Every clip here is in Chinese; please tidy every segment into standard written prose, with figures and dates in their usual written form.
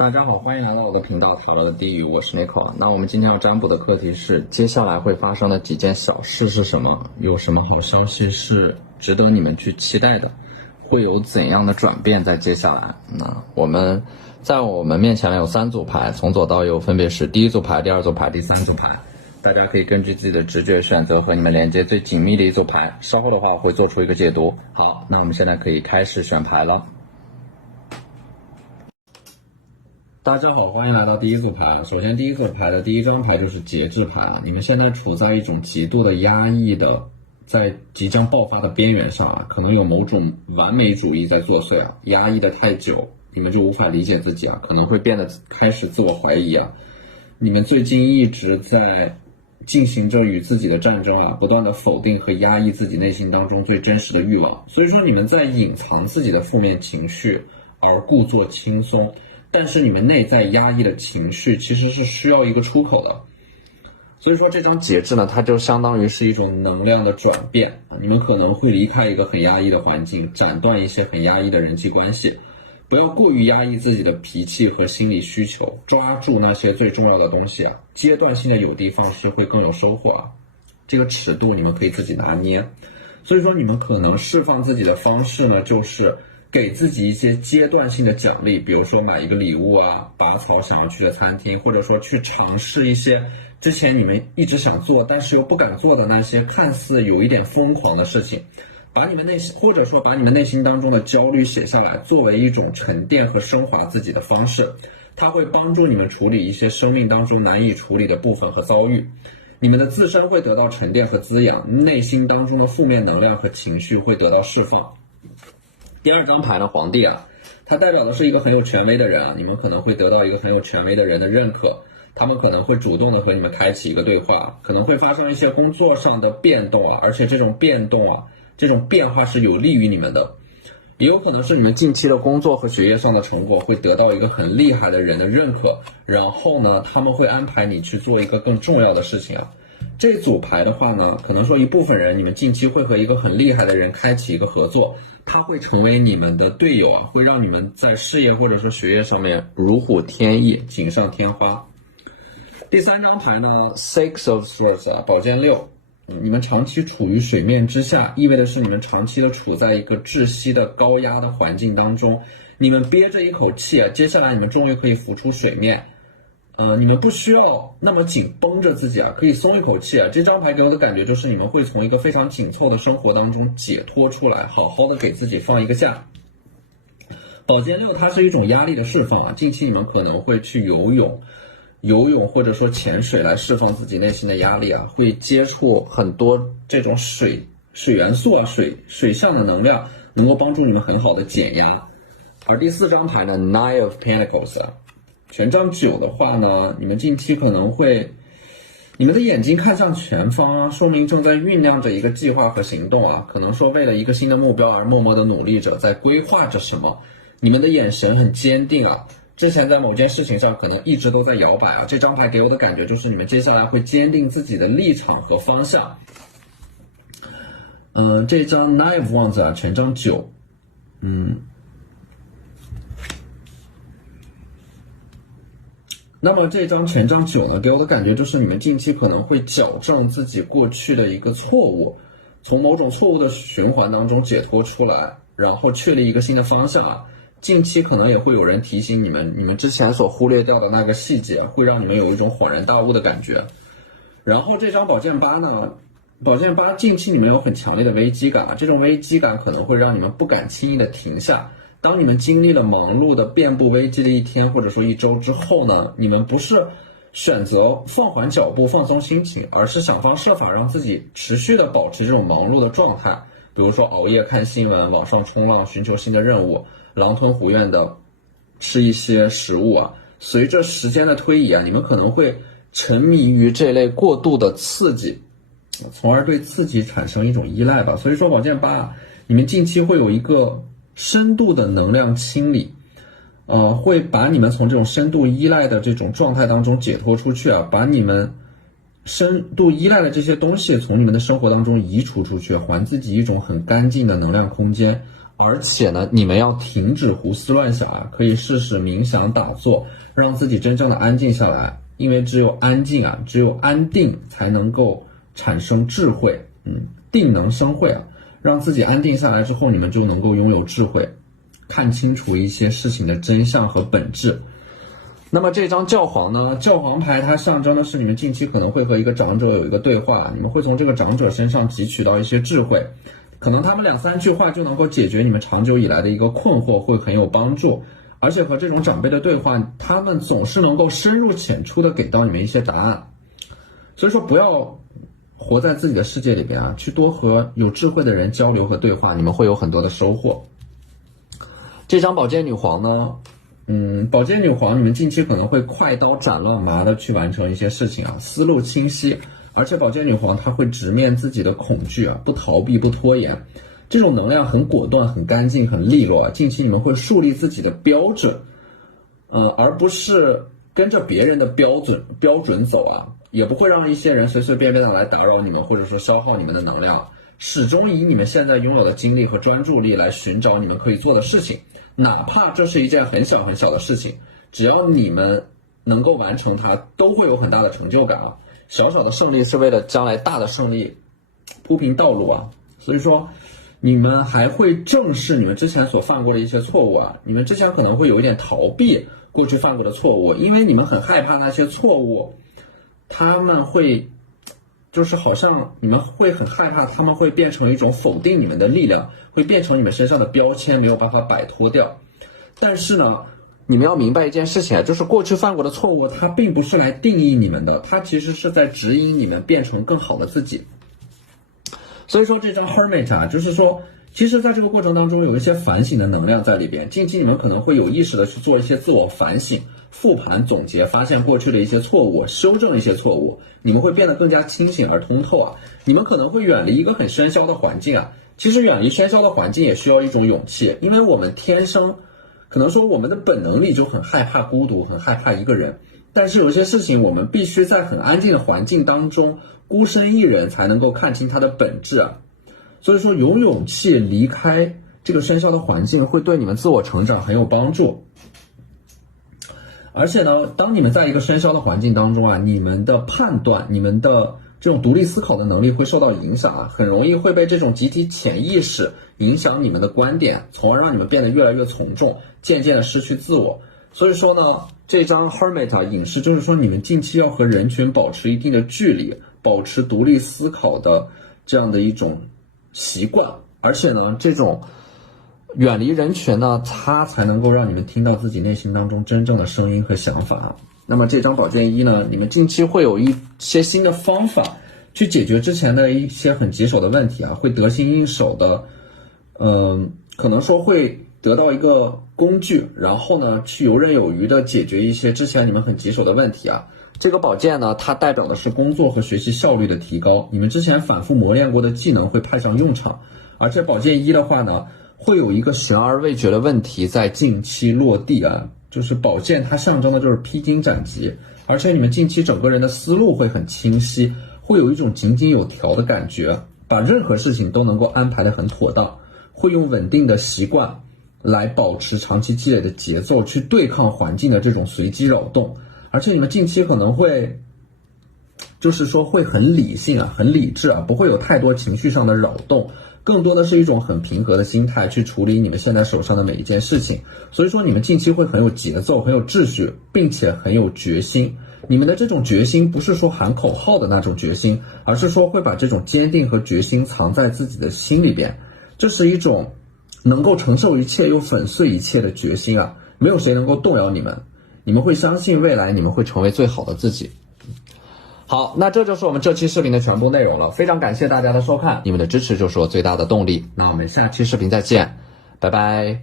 大家好，欢迎来到我的频道讨论的地狱，我是 Nico。那我们今天要占卜的课题是接下来会发生的几件小事是什么？有什么好消息是值得你们去期待的？会有怎样的转变在接下来？那我们面前有3组牌，从左到右分别是第一组牌、第二组牌、第3组牌。大家可以根据自己的直觉选择和你们连接最紧密的一组牌。稍后的话我会做出一个解读。好，那我们现在可以开始选牌了。大家好，欢迎来到第一组牌。首先，第一组牌的第一张牌就是节制牌。你们现在处在一种极度的压抑的，在即将爆发的边缘上啊，可能有某种完美主义在作祟啊，压抑的太久，你们就无法理解自己啊，可能会变得开始自我怀疑啊。你们最近一直在进行着与自己的战争啊，不断的否定和压抑自己内心当中最真实的欲望，所以说你们在隐藏自己的负面情绪而故作轻松。但是你们内在压抑的情绪其实是需要一个出口的，所以说这张节制呢，它就相当于是一种能量的转变。你们可能会离开一个很压抑的环境，斩断一些很压抑的人际关系，不要过于压抑自己的脾气和心理需求，抓住那些最重要的东西啊，阶段性的有的放矢会更有收获啊。这个尺度你们可以自己拿捏，所以说你们可能释放自己的方式呢，就是给自己一些阶段性的奖励，比如说买一个礼物啊，拔草想要去的餐厅，或者说去尝试一些之前你们一直想做但是又不敢做的那些看似有一点疯狂的事情，把你们内心当中的焦虑写下来，作为一种沉淀和升华自己的方式，它会帮助你们处理一些生命当中难以处理的部分和遭遇，你们的自身会得到沉淀和滋养，内心当中的负面能量和情绪会得到释放。第二张牌呢，皇帝啊，它代表的是一个很有权威的人啊，你们可能会得到一个很有权威的人的认可，他们可能会主动的和你们开启一个对话，可能会发生一些工作上的变动啊，而且这种变动啊，这种变化是有利于你们的，也有可能是你们近期的工作和学业上的成果会得到一个很厉害的人的认可，然后呢，他们会安排你去做一个更重要的事情啊。这组牌的话呢，可能说一部分人，你们近期会和一个很厉害的人开启一个合作，他会成为你们的队友啊，会让你们在事业或者说学业上面如虎添翼，锦上添花。第3张牌呢 ，Six of Swords 啊，宝剑6，你们长期处于水面之下，意味的是你们长期的处在一个窒息的高压的环境当中，你们憋着一口气啊，接下来你们终于可以浮出水面。你们不需要那么紧绷着自己啊，可以松一口气啊。这张牌给我的感觉就是你们会从一个非常紧凑的生活当中解脱出来，好好的给自己放一个假。宝剑6它是一种压力的释放啊，近期你们可能会去游泳或者说潜水来释放自己内心的压力啊，会接触很多这种水元素啊，水象的能量，能够帮助你们很好的减压。而第4张牌呢 ，Nine of Pentacles 啊。权杖9的话呢，你们近期可能会，你们的眼睛看向前方啊，说明正在酝酿着一个计划和行动啊，可能说为了一个新的目标而默默的努力着，在规划着什么。你们的眼神很坚定啊，之前在某件事情上可能一直都在摇摆啊。这张牌给我的感觉就是你们接下来会坚定自己的立场和方向。这张 Nine of Wands 啊，权杖9，那么这张权杖9呢，给我的感觉就是你们近期可能会矫正自己过去的一个错误，从某种错误的循环当中解脱出来，然后确立一个新的方向啊。近期可能也会有人提醒你们之前所忽略掉的那个细节，会让你们有一种恍然大悟的感觉。然后这张宝剑8呢，宝剑8近期你们有很强烈的危机感啊，这种危机感可能会让你们不敢轻易的停下。当你们经历了忙碌的遍布危机的一天或者说一周之后呢，你们不是选择放缓脚步放松心情，而是想方设法让自己持续的保持这种忙碌的状态，比如说熬夜看新闻，网上冲浪，寻求新的任务，狼吞虎咽的吃一些食物啊。随着时间的推移啊，你们可能会沉迷于这类过度的刺激，从而对刺激产生一种依赖吧。所以说宝剑8，你们近期会有一个深度的能量清理，会把你们从这种深度依赖的这种状态当中解脱出去啊，把你们深度依赖的这些东西从你们的生活当中移除出去，还自己一种很干净的能量空间，而且呢，你们要停止胡思乱想啊，可以试试冥想打坐，让自己真正的安静下来。因为只有安静啊，只有安定才能够产生智慧，定能生慧啊。让自己安定下来之后，你们就能够拥有智慧，看清楚一些事情的真相和本质。那么这张教皇呢，教皇牌它象征的是你们近期可能会和一个长者有一个对话，你们会从这个长者身上汲取到一些智慧，可能他们2-3句话就能够解决你们长久以来的一个困惑，会很有帮助。而且和这种长辈的对话，他们总是能够深入浅出的给到你们一些答案。所以说不要活在自己的世界里边啊，去多和有智慧的人交流和对话，你们会有很多的收获。这张宝剑女皇呢，宝剑女皇你们近期可能会快刀斩乱麻的去完成一些事情啊，思路清晰，而且宝剑女皇她会直面自己的恐惧啊，不逃避不拖延，这种能量很果断很干净很利落啊。近期你们会树立自己的标准，而不是跟着别人的标准走啊，也不会让一些人随随便便的来打扰你们，或者说消耗你们的能量，始终以你们现在拥有的精力和专注力来寻找你们可以做的事情，哪怕这是一件很小很小的事情，只要你们能够完成它，都会有很大的成就感啊。小小的胜利是为了将来大的胜利铺平道路啊。所以说你们还会正视你们之前所犯过的一些错误啊，你们之前可能会有一点逃避过去犯过的错误，因为你们很害怕那些错误，他们会就是好像你们会很害怕他们会变成一种否定你们的力量，会变成你们身上的标签，没有办法摆脱掉。但是呢，你们要明白一件事情啊，就是过去犯过的错误，它并不是来定义你们的，它其实是在指引你们变成更好的自己。所以说这张 Hermit 啊，就是说其实在这个过程当中有一些反省的能量在里边，近期你们可能会有意识的去做一些自我反省、复盘总结，发现过去的一些错误，修正一些错误，你们会变得更加清醒而通透啊。你们可能会远离一个很喧嚣的环境啊，其实远离喧嚣的环境也需要一种勇气，因为我们天生可能说我们的本能里就很害怕孤独，很害怕一个人，但是有些事情我们必须在很安静的环境当中孤身一人才能够看清它的本质啊。所以说有勇气离开这个喧嚣的环境会对你们自我成长很有帮助。而且呢，当你们在一个喧嚣的环境当中啊，你们的判断，你们的这种独立思考的能力会受到影响啊，很容易会被这种集体潜意识影响你们的观点，从而让你们变得越来越从众，渐渐的失去自我。所以说呢，这张 Hermit 啊，隐示就是说你们近期要和人群保持一定的距离，保持独立思考的这样的一种习惯，而且呢，这种远离人群呢，它才能够让你们听到自己内心当中真正的声音和想法。那么这张宝剑一呢，你们近期会有一些新的方法去解决之前的一些很棘手的问题啊，会得心应手的，可能说会得到一个工具，然后呢，去游刃有余的解决一些之前你们很棘手的问题啊。这个宝剑呢，它代表的是工作和学习效率的提高，你们之前反复磨练过的技能会派上用场。而这宝剑一的话呢，会有一个悬而未决的问题在近期落地啊，就是宝剑它象征的就是披荆斩棘，而且你们近期整个人的思路会很清晰，会有一种井井有条的感觉，把任何事情都能够安排得很妥当，会用稳定的习惯来保持长期积累的节奏，去对抗环境的这种随机扰动。而且你们近期可能会就是说会很理性啊，很理智啊，不会有太多情绪上的扰动，更多的是一种很平和的心态去处理你们现在手上的每一件事情。所以说你们近期会很有节奏，很有秩序，并且很有决心。你们的这种决心不是说喊口号的那种决心，而是说会把这种坚定和决心藏在自己的心里边，这是一种能够承受一切又粉碎一切的决心啊！没有谁能够动摇你们，你们会相信未来你们会成为最好的自己。好，那这就是我们这期视频的全部内容了，非常感谢大家的收看，你们的支持就是我最大的动力。那我们下期视频再见，拜拜。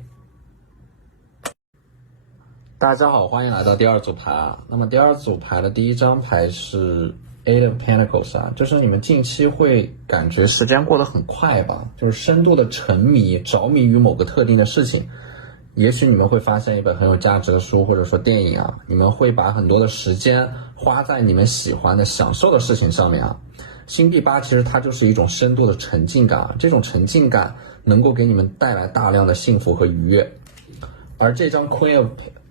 大家好，欢迎来到第二组牌啊。那么第二组牌的第一张牌是 Eight of Pentacles 啊，就是你们近期会感觉时间过得很快吧，就是深度的沉迷、着迷于某个特定的事情。也许你们会发现一本很有价值的书，或者说电影啊，你们会把很多的时间花在你们喜欢的、享受的事情上面啊。星币8其实它就是一种深度的沉浸感，这种沉浸感能够给你们带来大量的幸福和愉悦。而这张 Queen of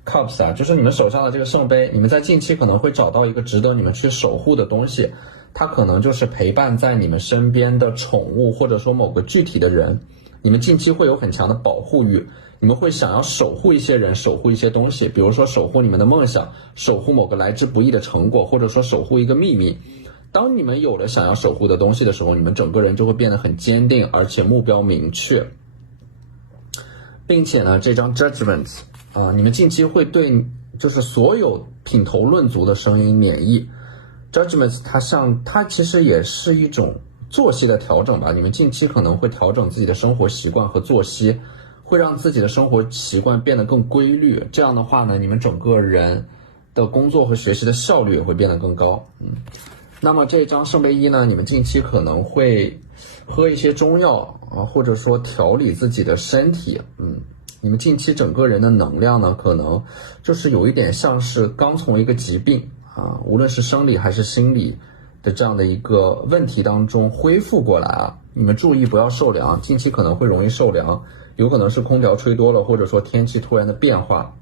Cups 啊，就是你们手上的这个圣杯，你们在近期可能会找到一个值得你们去守护的东西，它可能就是陪伴在你们身边的宠物，或者说某个具体的人。你们近期会有很强的保护欲，你们会想要守护一些人，守护一些东西，比如说守护你们的梦想，守护某个来之不易的成果，或者说守护一个秘密。当你们有了想要守护的东西的时候，你们整个人就会变得很坚定，而且目标明确。并且呢，这张 Judgment 你们近期会对就是所有品头论足的声音免疫。Judgment 它其实也是一种作息的调整吧，你们近期可能会调整自己的生活习惯和作息，会让自己的生活习惯变得更规律。这样的话呢，你们整个人的工作和学习的效率也会变得更高。那么这张圣杯一呢，你们近期可能会喝一些中药或者说调理自己的身体。你们近期整个人的能量呢，可能就是有一点像是刚从一个疾病无论是生理还是心理的这样的一个问题当中恢复过来你们注意不要受凉，近期可能会容易受凉，有可能是空调吹多了，或者说天气突然的变化。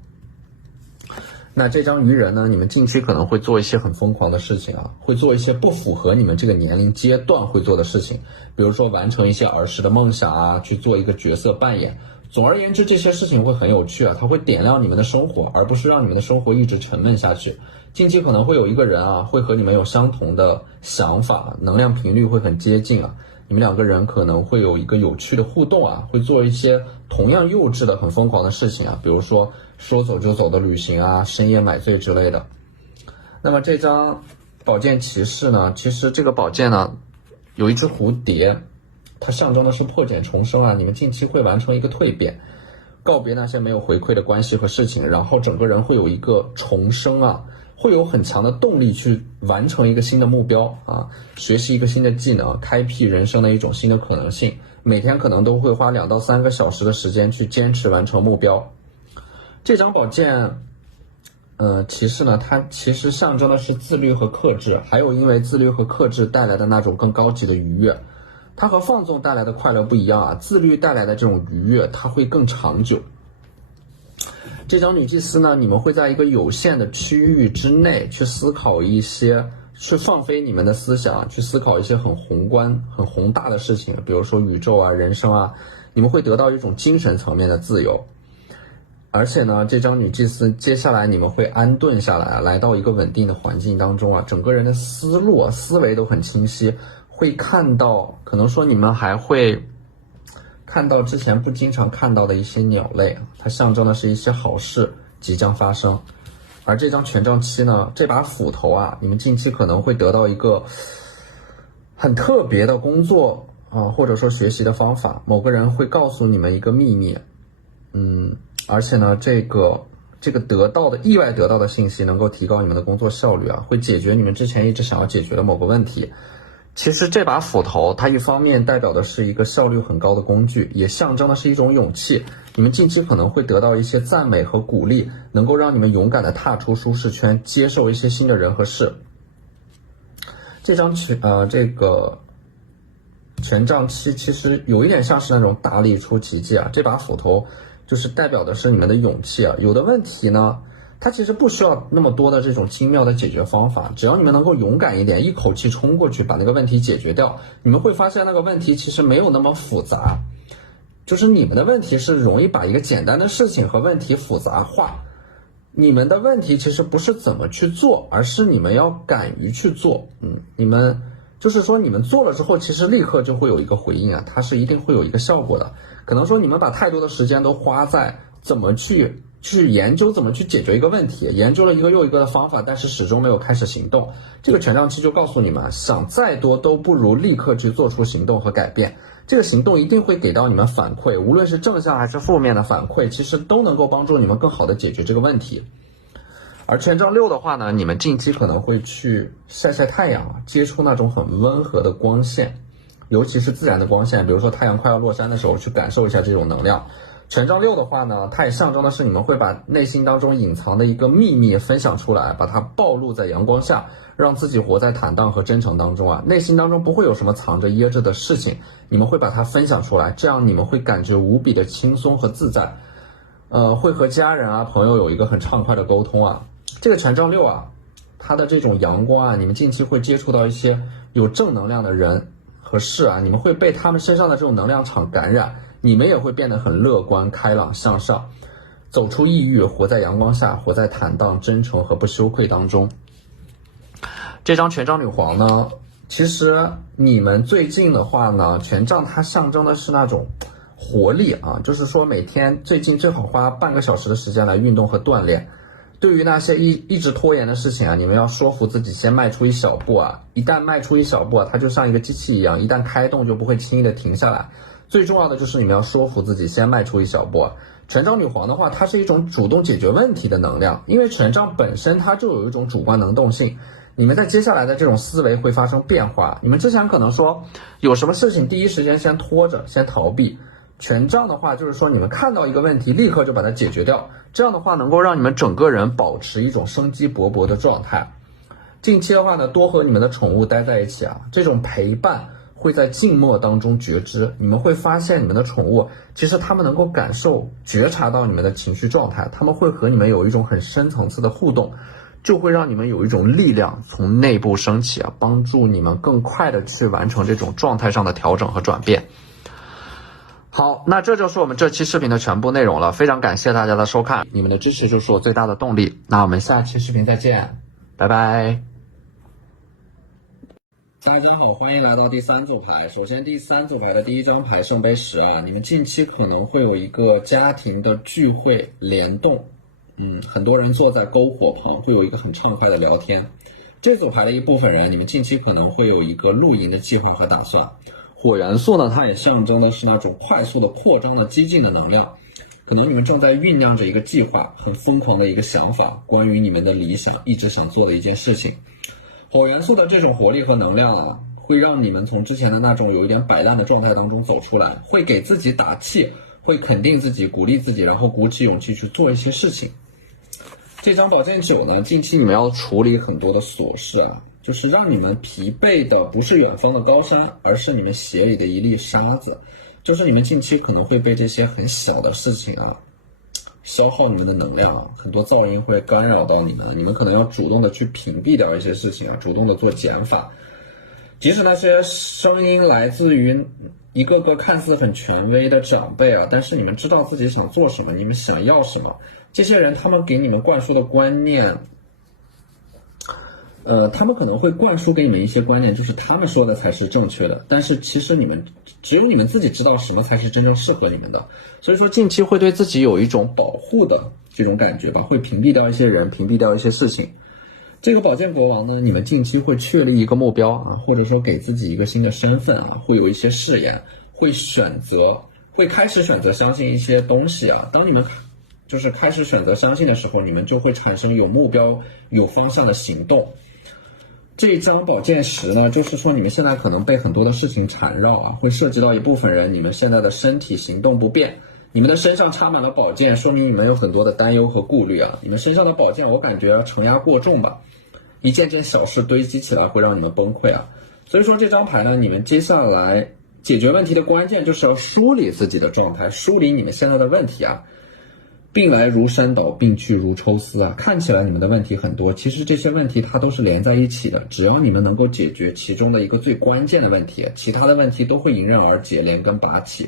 那这张愚人呢，你们近期可能会做一些很疯狂的事情会做一些不符合你们这个年龄阶段会做的事情，比如说完成一些儿时的梦想去做一个角色扮演。总而言之，这些事情会很有趣它会点亮你们的生活，而不是让你们的生活一直沉闷下去。近期可能会有一个人会和你们有相同的想法，能量频率会很接近你们两个人可能会有一个有趣的互动会做一些同样幼稚的很疯狂的事情比如说说走就走的旅行深夜买醉之类的。那么这张宝剑骑士呢，其实这个宝剑呢有一只蝴蝶，它象征的是破茧重生你们近期会完成一个蜕变，告别那些没有回馈的关系和事情，然后整个人会有一个重生会有很强的动力去完成一个新的目标学习一个新的技能，开辟人生的一种新的可能性。每天可能都会花2到3个小时的时间去坚持完成目标。这张宝剑骑士呢，它其实象征的是自律和克制，还有因为自律和克制带来的那种更高级的愉悦。它和放纵带来的快乐不一样自律带来的这种愉悦它会更长久。这张女祭司呢，你们会在一个有限的区域之内去思考一些，去放飞你们的思想，去思考一些很宏观很宏大的事情，比如说宇宙人生你们会得到一种精神层面的自由。而且呢，这张女祭司接下来你们会安顿下来来到一个稳定的环境当中整个人的思路思维都很清晰，会看到可能说你们还会看到之前不经常看到的一些鸟类，它象征的是一些好事即将发生。而这张权杖七呢，这把斧头你们近期可能会得到一个很特别的工作或者说学习的方法，某个人会告诉你们一个秘密而且呢，这个意外得到的信息能够提高你们的工作效率会解决你们之前一直想要解决的某个问题。其实这把斧头它一方面代表的是一个效率很高的工具，也象征的是一种勇气。你们近期可能会得到一些赞美和鼓励，能够让你们勇敢地踏出舒适圈，接受一些新的人和事。这张这个权杖七其实有一点像是那种大力出奇迹这把斧头就是代表的是你们的勇气有的问题呢，它其实不需要那么多的这种精妙的解决方法，只要你们能够勇敢一点，一口气冲过去把那个问题解决掉，你们会发现那个问题其实没有那么复杂。就是你们的问题是容易把一个简单的事情和问题复杂化，你们的问题其实不是怎么去做，而是你们要敢于去做。你们就是说你们做了之后其实立刻就会有一个回应它是一定会有一个效果的。可能说你们把太多的时间都花在怎么去研究怎么去解决一个问题，研究了一个又一个的方法，但是始终没有开始行动。这个权杖七就告诉你们，想再多都不如立刻去做出行动和改变。这个行动一定会给到你们反馈，无论是正向还是负面的反馈，其实都能够帮助你们更好的解决这个问题。而权杖六的话呢，你们近期可能会去晒晒太阳，接触那种很温和的光线，尤其是自然的光线，比如说太阳快要落山的时候，去感受一下这种能量。权杖6的话呢，它也象征的是你们会把内心当中隐藏的一个秘密分享出来，把它暴露在阳光下，让自己活在坦荡和真诚当中啊。内心当中不会有什么藏着掖着的事情，你们会把它分享出来，这样你们会感觉无比的轻松和自在。会和家人啊、朋友有一个很畅快的沟通啊。这个权杖6啊，它的这种阳光啊，你们近期会接触到一些有正能量的人和事啊，你们会被他们身上的这种能量场感染。你们也会变得很乐观、开朗、向上，走出抑郁，活在阳光下，活在坦荡、真诚和不羞愧当中。这张权杖女皇呢，其实你们最近的话呢，权杖它象征的是那种活力啊，就是说每天最近最好花半个小时的时间来运动和锻炼。对于那些一直拖延的事情啊，你们要说服自己先迈出一小步啊，一旦迈出一小步啊，它就像一个机器一样，一旦开动就不会轻易的停下来。最重要的就是你们要说服自己先迈出一小步。权杖女皇的话，它是一种主动解决问题的能量，因为权杖本身它就有一种主观能动性，你们在接下来的这种思维会发生变化。你们之前可能说有什么事情第一时间先拖着，先逃避，权杖的话就是说你们看到一个问题立刻就把它解决掉，这样的话能够让你们整个人保持一种生机勃勃的状态。近期的话呢，多和你们的宠物待在一起啊，这种陪伴会在静默当中觉知，你们会发现你们的宠物其实他们能够感受觉察到你们的情绪状态，他们会和你们有一种很深层次的互动，就会让你们有一种力量从内部升起啊，帮助你们更快的去完成这种状态上的调整和转变。好，那这就是我们这期视频的全部内容了，非常感谢大家的收看，你们的支持就是我最大的动力。那我们下期视频再见，拜拜。大家好，欢迎来到第3组牌。首先第3组牌的第一张牌圣杯10啊，你们近期可能会有一个家庭的聚会联动，很多人坐在篝火旁，会有一个很畅快的聊天。这组牌的一部分人，你们近期可能会有一个露营的计划和打算。火元素呢，它也象征的是那种快速的扩张的激进的能量，可能你们正在酝酿着一个计划，很疯狂的一个想法，关于你们的理想，一直想做的一件事情。火元素的这种活力和能量啊，会让你们从之前的那种有一点摆烂的状态当中走出来，会给自己打气，会肯定自己，鼓励自己，然后鼓起勇气去做一些事情。这张宝剑9呢，近期你们要处理很多的琐事啊，就是让你们疲惫的不是远方的高山，而是你们鞋里的一粒沙子，就是你们近期可能会被这些很小的事情啊消耗你们的能量，很多噪音会干扰到你们，你们可能要主动的去屏蔽掉一些事情啊，主动的做减法。即使那些声音来自于一个个看似很权威的长辈啊，但是你们知道自己想做什么，你们想要什么，这些人他们给你们灌输的观念，他们可能会灌输给你们一些观念，就是他们说的才是正确的，但是其实只有你们自己知道什么才是真正适合你们的。所以说近期会对自己有一种保护的这种感觉吧，会屏蔽掉一些人，屏蔽掉一些事情。这个宝剑国王呢，你们近期会确立一个目标啊，或者说给自己一个新的身份啊，会有一些誓言，会开始选择相信一些东西啊。当你们就是开始选择相信的时候，你们就会产生有目标、有方向的行动。这张宝剑10呢，就是说你们现在可能被很多的事情缠绕啊，会涉及到一部分人，你们现在的身体行动不便，你们的身上插满了宝剑，说明你们有很多的担忧和顾虑啊。你们身上的宝剑，我感觉承压过重吧，一件件小事堆积起来会让你们崩溃啊。所以说这张牌呢，你们接下来解决问题的关键就是要梳理自己的状态，梳理你们现在的问题啊。病来如山倒，病去如抽丝啊！看起来你们的问题很多，其实这些问题它都是连在一起的。只要你们能够解决其中的一个最关键的问题，其他的问题都会迎刃而解，连根拔起。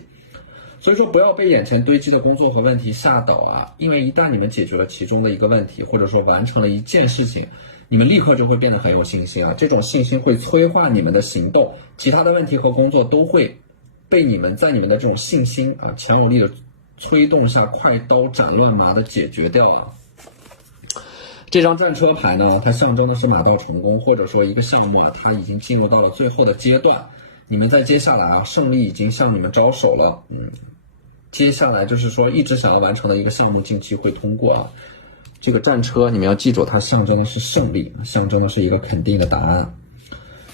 所以说不要被眼前堆积的工作和问题吓倒啊！因为一旦你们解决了其中的一个问题，或者说完成了一件事情，你们立刻就会变得很有信心啊！这种信心会催化你们的行动，其他的问题和工作都会被你们在你们的这种信心啊强有力的催动下快刀斩乱麻的解决掉了。这张战车牌呢，它象征的是马到成功，或者说一个项目啊，它已经进入到了最后的阶段。你们在接下来啊，胜利已经向你们招手了。接下来就是说一直想要完成的一个项目，近期会通过啊。这个战车你们要记住，它象征的是胜利，象征的是一个肯定的答案。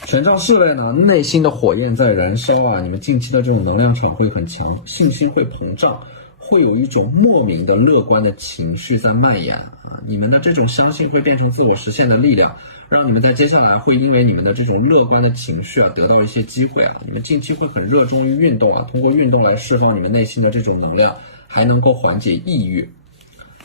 权杖侍卫呢，内心的火焰在燃烧啊，你们近期的这种能量场会很强，信心会膨胀，会有一种莫名的乐观的情绪在蔓延啊，你们的这种相信会变成自我实现的力量，让你们在接下来会因为你们的这种乐观的情绪啊，得到一些机会啊。你们近期会很热衷于运动啊，通过运动来释放你们内心的这种能量，还能够缓解抑郁。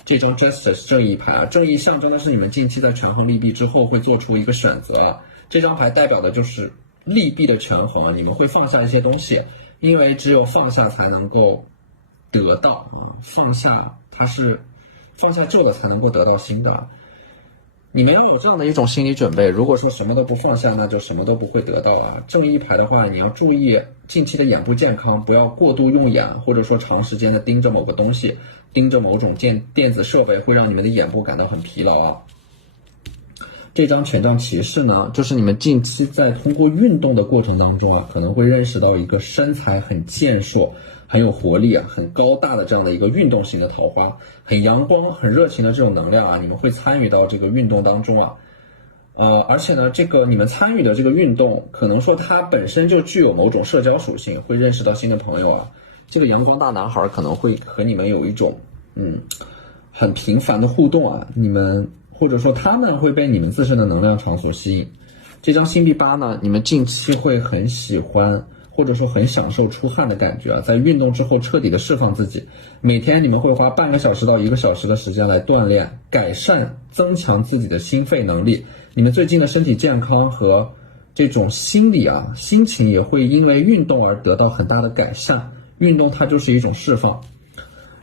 这张 Justice 正义牌啊，正义象征的是你们近期在权衡利弊之后会做出一个选择啊。这张牌代表的就是利弊的权衡啊，你们会放下一些东西，因为只有放下才能够得到啊，放下旧的才能够得到新的。你们要有这样的一种心理准备，如果说什么都不放下，那就什么都不会得到啊。正义牌的话，你要注意近期的眼部健康，不要过度用眼，或者说长时间的盯着某个东西，盯着某种电子设备，会让你们的眼部感到很疲劳啊。这张权杖骑士呢，就是你们近期在通过运动的过程当中啊，可能会认识到一个身材很健硕、很有活力啊、很高大的这样的一个运动型的桃花，很阳光、很热情的这种能量啊，你们会参与到这个运动当中啊。而且呢，这个你们参与的这个运动，可能说它本身就具有某种社交属性，会认识到新的朋友啊。这个阳光大男孩可能会和你们有一种很频繁的互动啊，你们或者说他们会被你们自身的能量场所吸引。这张星币8呢，你们近期会很喜欢或者说很享受出汗的感觉啊，在运动之后彻底的释放自己。每天你们会花半个小时到1个小时的时间来锻炼，改善增强自己的心肺能力。你们最近的身体健康和这种心情也会因为运动而得到很大的改善。运动它就是一种释放。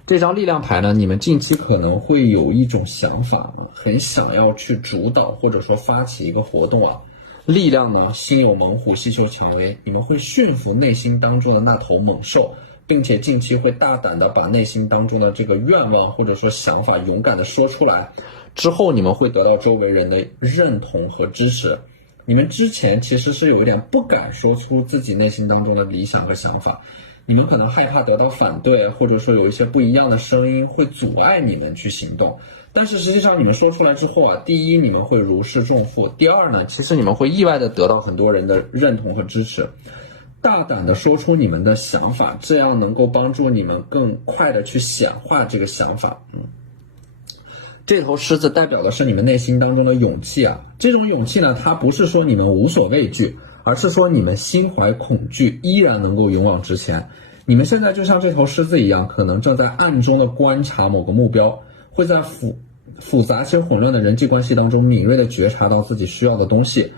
这张力量牌呢，你们近期可能会有一种想法，很想要去主导或者说发起一个活动啊。力量呢，心有猛虎，细嗅蔷薇，你们会驯服内心当中的那头猛兽，并且近期会大胆的把内心当中的这个愿望或者说想法勇敢的说出来，之后你们会得到周围人的认同和支持。你们之前其实是有一点不敢说出自己内心当中的理想和想法，你们可能害怕得到反对，或者说有一些不一样的声音会阻碍你们去行动。但是实际上你们说出来之后啊，第一你们会如释重负，第二呢，其实你们会意外的得到很多人的认同和支持。大胆的说出你们的想法，这样能够帮助你们更快的去显化这个想法。这头狮子代表的是你们内心当中的勇气啊，这种勇气呢，它不是说你们无所畏惧，而是说你们心怀恐惧依然能够勇往直前。你们现在就像这头狮子一样，可能正在暗中的观察某个目标，会在复杂且混乱的人际关系当中敏锐的觉察到自己需要的东西。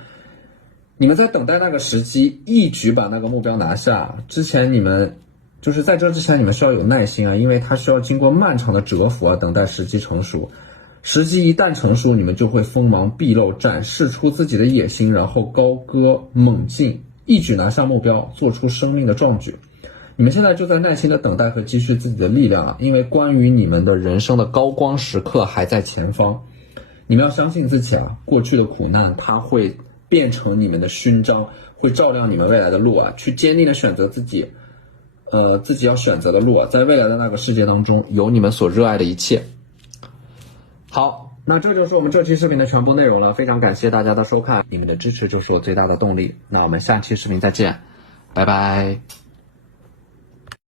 你们在等待那个时机，一举把那个目标拿下。在这之前你们需要有耐心啊，因为它需要经过漫长的蛰伏啊，等待时机成熟。时机一旦成熟，你们就会锋芒毕露，展示出自己的野心，然后高歌猛进，一举拿下目标，做出生命的壮举。你们现在就在耐心的等待和积蓄自己的力量啊，因为关于你们的人生的高光时刻还在前方。你们要相信自己啊，过去的苦难它会变成你们的勋章，会照亮你们未来的路啊，去坚定的选择自己要选择的路啊，在未来的那个世界当中有你们所热爱的一切。好，那这就是我们这期视频的全部内容了，非常感谢大家的收看，你们的支持就是我最大的动力。那我们下期视频再见，拜拜。